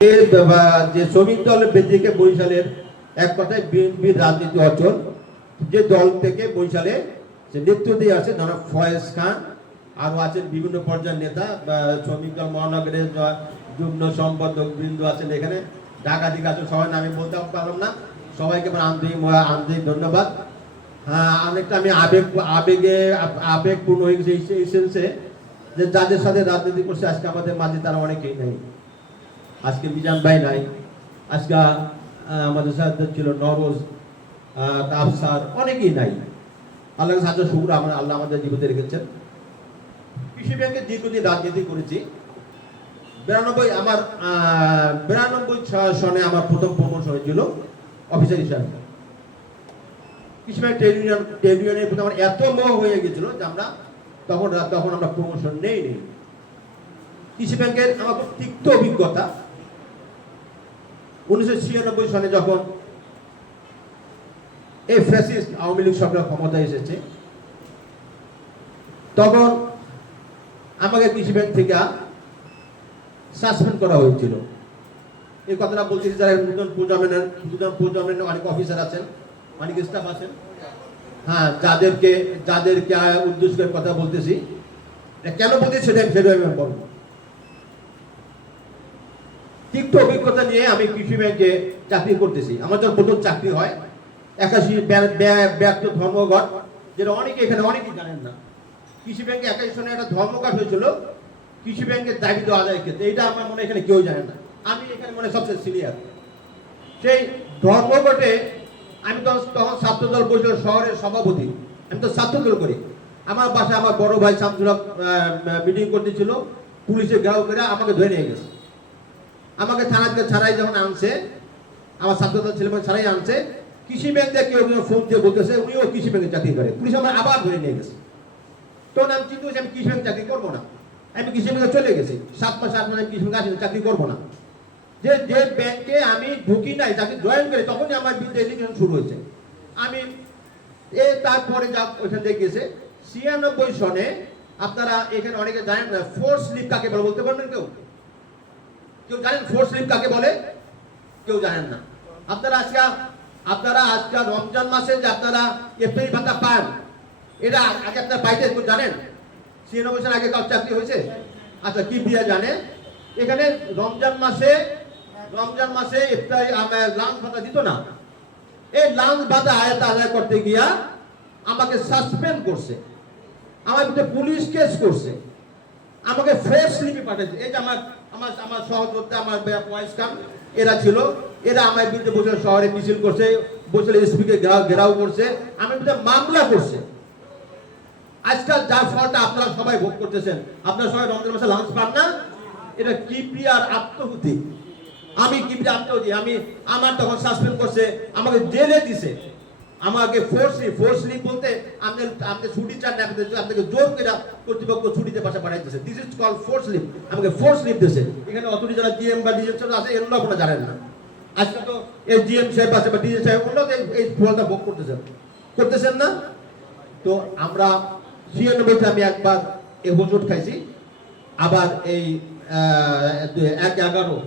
যে শ্রমিক দলের ব্যক্তিকে বরিশালের এক কথায় বিএনপির রাজনীতি অচল, যে দল থেকে বরিশালে নেতৃত্ব দিয়ে আছে ধরো ফয়েজ খান, আরো আছেন বিভিন্ন পর্যায়ের নেতা, শ্রমিক দল মহানগরের যুগ্ম সম্পাদক বৃন্দ আছেন, এখানে ঢাকা থেকে আছেন, সবাই নামে বলতে পারলাম না, সবাইকে আন্তরিক ধন্যবাদ। হ্যাঁ, অনেকটা আমি আবেগপূর্ণ হয়ে গেছে এই সেন্সে যে যাদের সাথে রাজনীতি করছে আজকে আমাদের মাঝে তারা অনেকেই নেই। আজকে মিজান ভাই নাই, আজকে আমাদের সাথে ছিল নরোজ, আফসার, অনেকেই নাই। আল্লাহর সাথে শুকর, আল্লাহ আমাদের জীবিত রেখেছেন। কৃষি ব্যাংকে দীর্ঘদিন রাজনীতি করেছি। 92 সনে আমার প্রথম প্রমোশন হয়েছিল অফিসার হিসাবে। কৃষি ব্যাংক ট্রেড ইউনিয়নের প্রতি আমার এত মোহ হয়ে গেছিল যে আমরা তখন আমরা প্রমোশন নেই। কৃষি ব্যাংকের আমার খুব তিক্ত অভিজ্ঞতা। 1996 সনে যখন এই ফ্যাসিস্ট আওয়ামী লীগ সরকার ক্ষমতায় এসেছে, তখন আমাকে কৃষি ব্যাংক থেকে সাসপেন্ড করা হয়েছিল। এই কথাটা বলছি যারা নতুন প্রজন্মের অনেক অফিসার আছেন, অনেক স্টাফ আছেন, হ্যাঁ, যাদেরকে উদ্দেশ্য করে কথা বলতেছি। কেন বলছি সেটা আমি বলবো। তিক্ত অভিজ্ঞতা নিয়ে আমি কৃষি ব্যাংকে চাকরি করতেছি। আমার যখন প্রথম চাকরি হয় 81 ব্যর্থ ধর্মঘট, যেটা এখানে অনেকেই জানেন না। কৃষি ব্যাংকে 81 সনে একটা ধর্মঘট হয়েছিল কৃষি ব্যাংকের দাবি দেওয়া আদায়ের ক্ষেত্রে। এটা আমার মনে এখানে কেউ জানে না, আমি এখানে মনে সবচেয়ে সিনিয়র। সেই ধর্মঘটে আমি তখন ছাত্রদল বরিশাল শহরের সভাপতি, আমি তো ছাত্রদল করি। আমার বাসায় আমার বড় ভাই শামসুল হক মিটিং করতেছিল, পুলিশের ঘেরাও করে আমাকে ধরে নিয়ে গেছে। আমাকে থানা থেকে ছাড়াই যখন আনছে, আমার ছাত্রদল ছেলেমেয়ে ছাড়াই আনছে, কৃষি ব্যাংক থেকে কেউ ফোন দিয়ে বলতেছে উনিও কৃষি ব্যাংকে চাকরি করে। পুলিশ আমার আবার ধরে নিয়ে গেছে। তখন আমি চিন্তা করছি আমি কৃষি ব্যাংক চাকরি করবো না, আমি কৃষি ব্যাংকে চলে গেছি। 7 মাস 8 মাস কৃষি ব্যাংকে আসলে চাকরি করবো না। যে ব্যাংকে আমি ঢুকি নাই, চাকরি জয়েন করি, তখনই আমার বিরুদ্ধে এডুকেশন শুরু হয়েছে। আমি তারপরে যা ওইখান থেকে গেছে 96 সনে, আপনারা এখানে অনেকে জানেন না ফোর্স স্লিপ কাকে বলে, বলতে পারবেন কেউ জানেন ফোর্স স্লিপ কাকে বলে? কেউ জানেন না। আপনারা আজকে রমজান মাসে যে আপনারা এপ্রিল ভাতা পান, এটা আগে আপনারা পাইতে জানেন? 96 সন আগে কার চাকরি হয়েছে? আচ্ছা, কি দিয়া জানে? এখানে রমজান মাসে লাঞ্চ ভাতা দিত না। এই লাঞ্চ ভাতা আদায় করতে গিয়া আমাকে সাসপেন্ড করছে, আমার বিরুদ্ধে পুলিশ কেস করছে, আমাকে ফোর্স স্লিপে পাঠাইছে। এই যে আমার সহযোদ্ধা, আমার ফয়েজ খান, এরা ছিল, এরা আমার বিরুদ্ধে বরিশাল শহরে মিছিল করছে, বরিশাল এসপিকে ঘেরাও করছে, আমার বিরুদ্ধে মামলা করছে। আজকাল যার ফলটা আপনারা সবাই ভোগ করতেছেন। আপনারা সবাই রমজান মাসে লাঞ্চ পান না, এটা কিপ্রিয়ার আত্মহুতি। আমি কিপ্রিয়ার আত্মহুতি। আমার তখন সাসপেন্ড করছে, আমাকে জেলে দিছে, আমাকে ফোর্স স্লিপ বলতে আপনি ছুটি চান না, আপনাকে জোর করে কর্তৃপক্ষ ছুটিতে বাসা পাঠাইতেছে। This is call force slip. আমাকে ফোর্স স্লিপ দিয়েছে। এখানে অথরিটি যারা জিএম বা ডিএম সাহেব আছে, এগুলো আপনারা জানেন না। আজকে তো এই জিএম সাহেব আছে বা ডিএম সাহেব, ওগুলো এই ফলটা ভোগ করতেছেন না। তো আমরা 96 আমি একবার এই হোঁচট খাইছি, আবার এই 1/11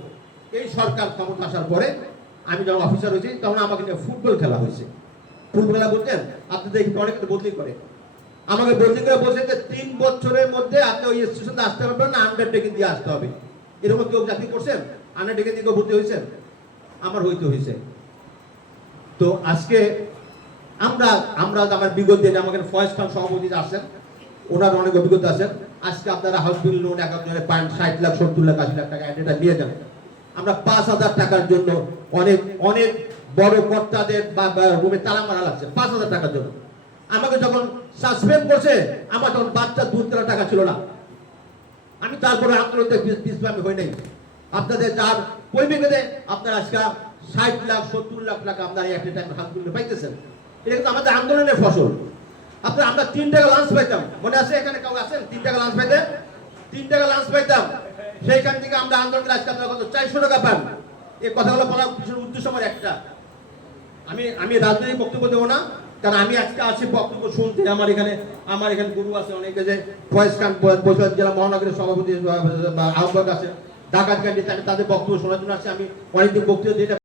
এই সরকার ক্ষমতা আসার পরে আমি যখন অফিসার হয়েছি, তখন আমাকে নিয়ে ফুটবল খেলা হয়েছে। ফুটবল খেলা বলছেন আপনাদের অনেকে বদলি করে, আমাকে বদলি করে বলছে যে 3 বছরের মধ্যে আপনি ওই স্টেশনে আসতে পারবেন না, আন্ডারটেকিং দিয়ে আসতে হবে। এরকম কেউ চাকরি করছেন? আন্ডারটেকিং দিয়ে কেউ ভর্তি হয়েছেন? আমার হয়েছে। তো আজকে আমরা আমার বিগত দিনে আমাকে ফয়েজ খান সভাপতি আছেন, ওনার অনেক অভিজ্ঞতা আছেন। আজকে আপনারা হাউস বিল লোন 60 লাখ 70 লাখ 80 লাখ টাকা এটা নিয়ে যান। আমরা 5,000 টাকার জন্য অনেক বড় কর্তাদের বা রুমে তালা মারা লাগছে 5,000 টাকার জন্য। আমাকে যখন সাসপেন্ড করছে, আমার তখন বাচ্চা দুধ দেওয়ার টাকা ছিল না। আমি তারপরে আন্দোলনতে আমি হই নাই। আপনাদের যার পরিবেশে আপনারা আজকে 60 লাখ 70 লাখ টাকা আপনারা একটা টাইম হাত তুলে পাইতেছেন। এটা কিন্তু আমাদের আন্দোলনের ফসল। আমরা 3 টাকা লাঞ্চ পাইতাম, মনে আছে? এখানে কেউ আছেন 3 টাকা লাঞ্চ পাইতেন? 3 টাকা লাঞ্চ পাইতাম। সেইখান থেকে আমরা আন্দোলন করে আজকে আপনারা কত 400 টাকা পান। এই কথাগুলো বলার উদ্দেশ্য আমার একটা, আমি রাজনৈতিক বক্তব্য দেবো না, কারণ আমি আজকে আছি বক্তব্য শুনতে। আমার এখানে গুরু আছে অনেকে, যে ফয়েজ খান বরিশাল জেলা মহানগরের সভাপতি আহ্বায়ক আছে, ডাকাত ক্যান্ডিডেট, আমি তাদের বক্তব্য শোনার জন্য আসছি। আমি অনেকদিন বক্তব্য দিই, এটা